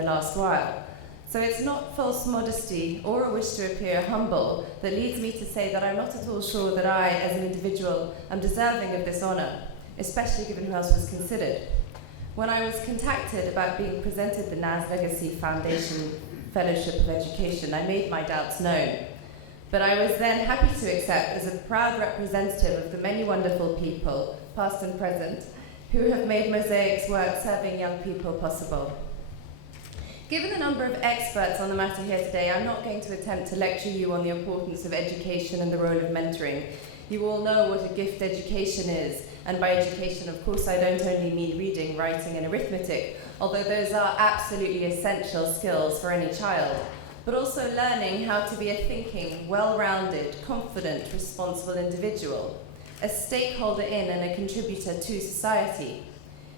the last while. So it's not false modesty or a wish to appear humble that leads me to say that I'm not at all sure that I, as an individual, am deserving of this honour, especially given who else was considered. When I was contacted about being presented the Naz Legacy Foundation Fellowship of Education, I made my doubts known. But I was then happy to accept as a proud representative of the many wonderful people, past and present, who have made Mosaic's work serving young people possible. Given the number of experts on the matter here today, I'm not going to attempt to lecture you on the importance of education and the role of mentoring. You all know what a gift education is, and by education, of course, I don't only mean reading, writing, and arithmetic, although those are absolutely essential skills for any child, but also learning how to be a thinking, well-rounded, confident, responsible individual, a stakeholder in and a contributor to society.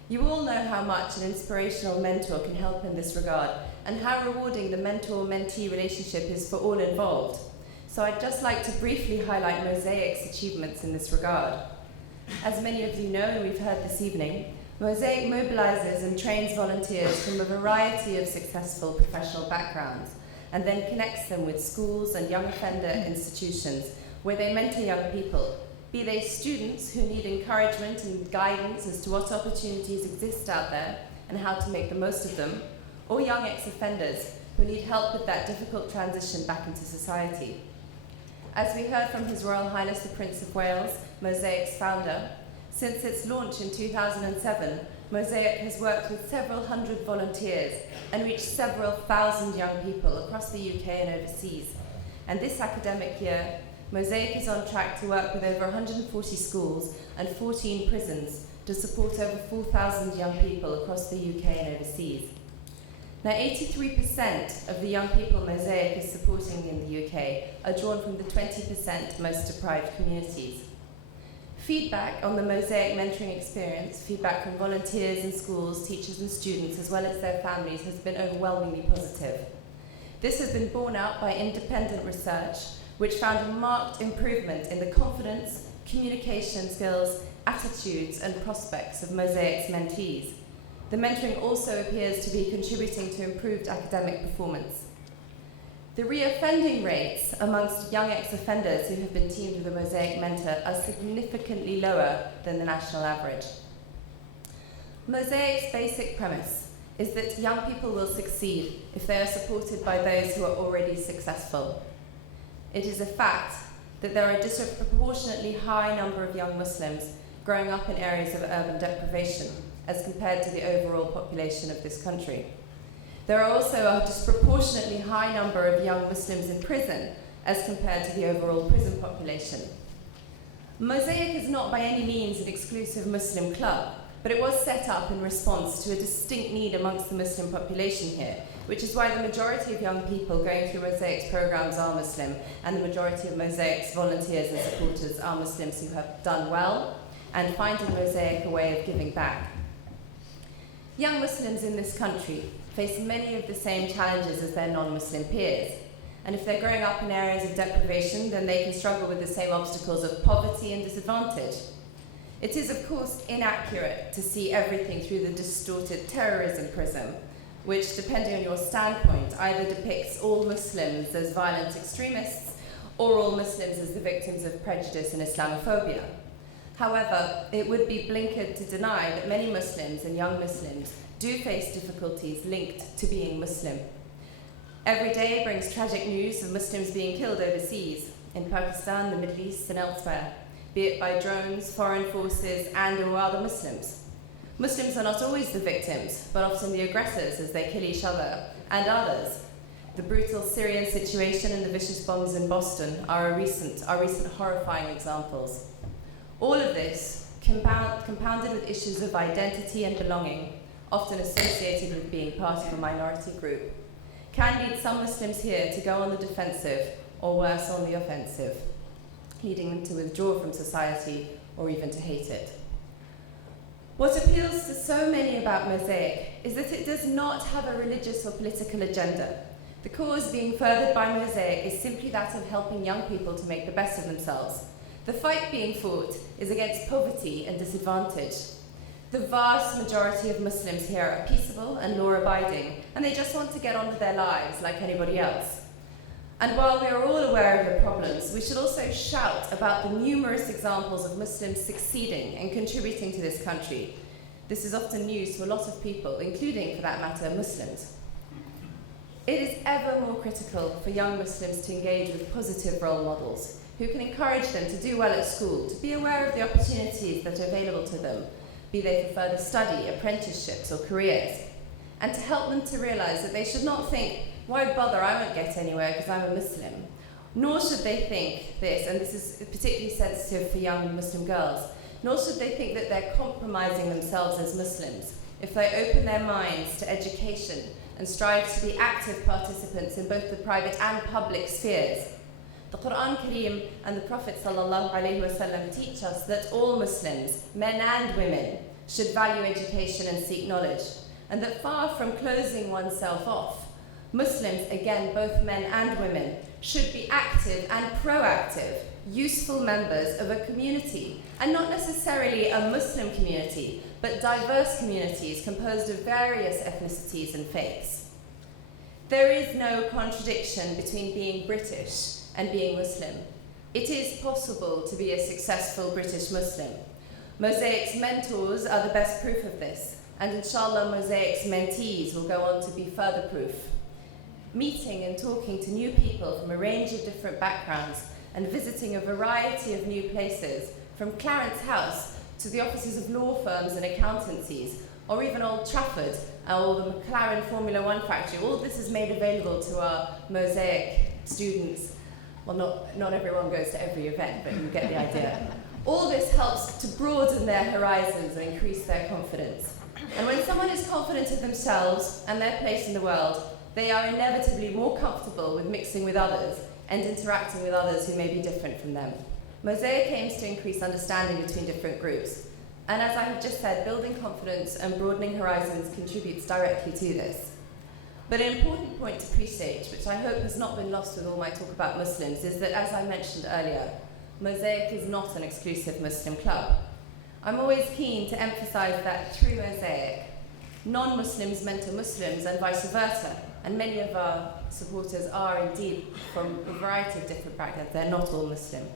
You all know how much an inspirational mentor can help in this regard, and how rewarding the mentor-mentee relationship is for all involved. So I'd just like to briefly highlight Mosaic's achievements in this regard. As many of you know, and we've heard this evening, Mosaic mobilizes and trains volunteers from a variety of successful professional backgrounds, and then connects them with schools and young offender institutions where they mentor young people, be they students who need encouragement and guidance as to what opportunities exist out there and how to make the most of them, or young ex-offenders who need help with that difficult transition back into society. As we heard from His Royal Highness the Prince of Wales, Mosaic's founder, since its launch in 2007, Mosaic has worked with several hundred volunteers and reached several thousand young people across the UK and overseas. And this academic year, Mosaic is on track to work with over 140 schools and 14 prisons to support over 4,000 young people across the UK and overseas. Now, 83% of the young people Mosaic is supporting in the UK are drawn from the 20% most deprived communities. Feedback on the Mosaic mentoring experience, feedback from volunteers in schools, teachers and students, as well as their families, has been overwhelmingly positive. This has been borne out by independent research, which found a marked improvement in the confidence, communication skills, attitudes, and prospects of Mosaic's mentees. The mentoring also appears to be contributing to improved academic performance. The reoffending rates amongst young ex-offenders who have been teamed with a Mosaic mentor are significantly lower than the national average. Mosaic's basic premise is that young people will succeed if they are supported by those who are already successful. It is a fact that there are a disproportionately high number of young Muslims growing up in areas of urban deprivation as compared to the overall population of this country. There are also a disproportionately high number of young Muslims in prison as compared to the overall prison population. Mosaic is not by any means an exclusive Muslim club, but it was set up in response to a distinct need amongst the Muslim population here, which is why the majority of young people going through Mosaic's programs are Muslim, and the majority of Mosaic's volunteers and supporters are Muslims who have done well and find in Mosaic a way of giving back. Young Muslims in this country face many of the same challenges as their non-Muslim peers, and if they're growing up in areas of deprivation, then they can struggle with the same obstacles of poverty and disadvantage. It is, of course, inaccurate to see everything through the distorted terrorism prism, which, depending on your standpoint, either depicts all Muslims as violent extremists or all Muslims as the victims of prejudice and Islamophobia. However, it would be blinkered to deny that many Muslims and young Muslims do face difficulties linked to being Muslim. Every day brings tragic news of Muslims being killed overseas, in Pakistan, the Middle East, and elsewhere, be it by drones, foreign forces, and/or other Muslims. Muslims are not always the victims, but often the aggressors as they kill each other and others. The brutal Syrian situation and the vicious bombs in Boston are recent horrifying examples. All of this, compounded with issues of identity and belonging, often associated with being part of a minority group, can lead some Muslims here to go on the defensive, or worse, on the offensive, leading them to withdraw from society or even to hate it. What appeals to so many about Mosaic is that it does not have a religious or political agenda. The cause being furthered by Mosaic is simply that of helping young people to make the best of themselves. The fight being fought is against poverty and disadvantage. The vast majority of Muslims here are peaceable and law-abiding, and they just want to get on with their lives like anybody else. And while we are all aware of the problems, we should also shout about the numerous examples of Muslims succeeding and contributing to this country. This is often news to a lot of people, including, for that matter, Muslims. It is ever more critical for young Muslims to engage with positive role models who can encourage them to do well at school, to be aware of the opportunities that are available to them, be they for further study, apprenticeships, or careers, and to help them to realize that they should not think, why bother, I won't get anywhere because I'm a Muslim. Nor should they think this, and this is particularly sensitive for young Muslim girls, nor should they think that they're compromising themselves as Muslims if they open their minds to education and strive to be active participants in both the private and public spheres. The Quran Kareem and the Prophet ﷺ teach us that all Muslims, men and women, should value education and seek knowledge, and that far from closing oneself off, Muslims, again both men and women, should be active and proactive, useful members of a community, and not necessarily a Muslim community, but diverse communities composed of various ethnicities and faiths. There is no contradiction between being British and being Muslim. It is possible to be a successful British Muslim. Mosaic's mentors are the best proof of this, and inshallah Mosaic's mentees will go on to be further proof. Meeting and talking to new people from a range of different backgrounds and visiting a variety of new places, from Clarence House to the offices of law firms and accountancies, or even Old Trafford or the McLaren Formula One factory, all this is made available to our Mosaic students. Well, not everyone goes to every event, but you get the idea. All this helps to broaden their horizons and increase their confidence. And when someone is confident of themselves and their place in the world, they are inevitably more comfortable with mixing with others and interacting with others who may be different from them. Mosaic aims to increase understanding between different groups. And as I have just said, building confidence and broadening horizons contributes directly to this. But an important point to appreciate, which I hope has not been lost with all my talk about Muslims, is that, as I mentioned earlier, Mosaic is not an exclusive Muslim club. I'm always keen to emphasize that through Mosaic, non-Muslims mentor Muslims and vice versa, and many of our supporters are indeed from a variety of different backgrounds. They're not all Muslim.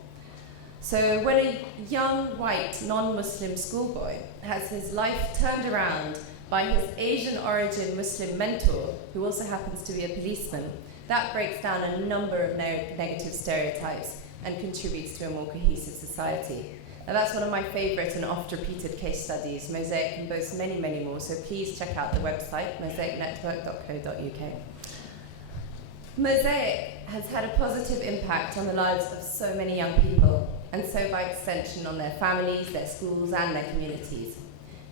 So when a young, white, non-Muslim schoolboy has his life turned around by his Asian origin Muslim mentor, who also happens to be a policeman, that breaks down a number of negative stereotypes and contributes to a more cohesive society. Now that's one of my favorite and oft-repeated case studies. Mosaic can boast many, many more, so please check out the website, mosaicnetwork.co.uk. Mosaic has had a positive impact on the lives of so many young people, and so by extension on their families, their schools, and their communities.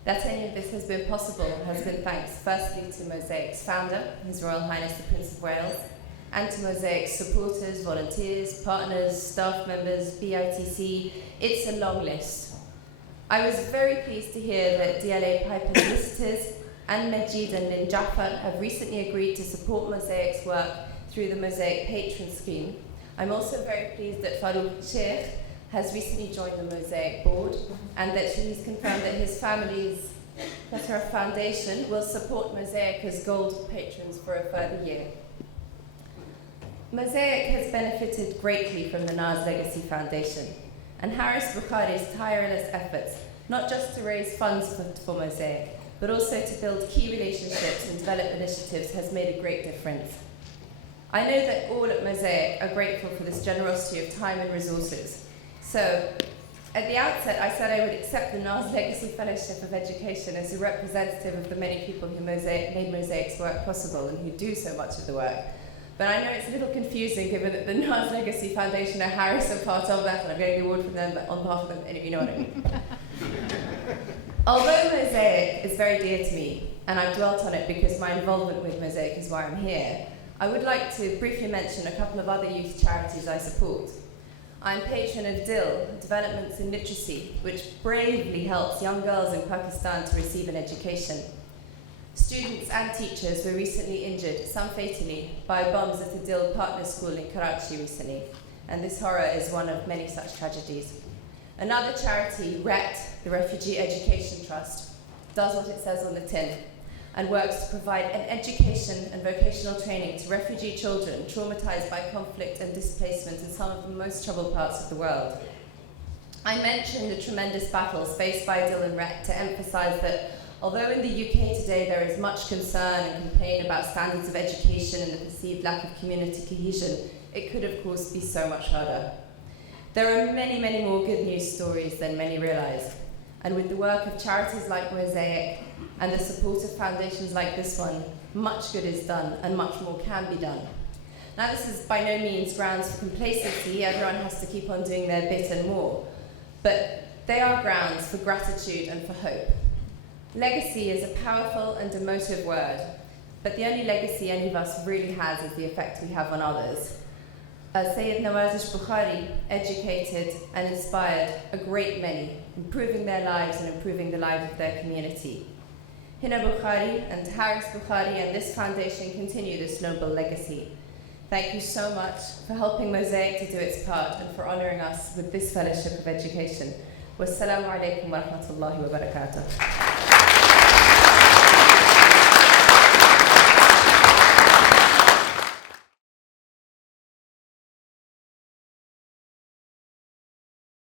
That any of this has been possible has been thanks firstly to Mosaic's founder, His Royal Highness the Prince of Wales, and to Mosaic's supporters, volunteers, partners, staff members, BITC. It's a long list. I was very pleased to hear that DLA Piper solicitors and Majid and Lynn Jaffa have recently agreed to support Mosaic's work through the Mosaic Patron Scheme. I'm also very pleased that Farouk Sheikh has recently joined the Mosaic board, and that he's confirmed that his family's Qatar Foundation will support Mosaic as gold patrons for a further year. Mosaic has benefited greatly from the Naz Legacy Foundation and Haris Bukhari's tireless efforts, not just to raise funds for Mosaic, but also to build key relationships and develop initiatives has made a great difference. I know that all at Mosaic are grateful for this generosity of time and resources. So, at the outset, I said I would accept the Naz Legacy Fellowship of Education as a representative of the many people who made Mosaic's work possible and who do so much of the work. But I know it's a little confusing given that the Naz Legacy Foundation and Harris are part of that, and I'm getting the award from them, but on behalf of them, you know what I mean. Although Mosaic is very dear to me, and I've dwelt on it because my involvement with Mosaic is why I'm here, I would like to briefly mention a couple of other youth charities I support. I'm patron of DIL, Developments in Literacy, which bravely helps young girls in Pakistan to receive an education. Students and teachers were recently injured, some fatally, by bombs at the DIL partner school in Karachi recently, and this horror is one of many such tragedies. Another charity, RET, the Refugee Education Trust, does what it says on the tin, and works to provide an education and vocational training to refugee children traumatized by conflict and displacement in some of the most troubled parts of the world. I mentioned the tremendous battles faced by Dil and Rek to emphasize that although in the UK today there is much concern and complaint about standards of education and the perceived lack of community cohesion, it could of course be so much harder. There are many, many more good news stories than many realize. And with the work of charities like Mosaic and the support of foundations like this one, much good is done and much more can be done. Now this is by no means grounds for complacency, everyone has to keep on doing their bit and more. But they are grounds for gratitude and for hope. Legacy is a powerful and emotive word, but the only legacy any of us really has is the effect we have on others. Sayyid Nawaz Bukhari educated and inspired a great many, improving their lives and improving the lives of their community. Hina Bukhari and Haris Bukhari and this foundation continue this noble legacy. Thank you so much for helping Mosaic to do its part and for honoring us with this fellowship of education. Wassalamu alaikum wa rahmatullahi wa barakatuh.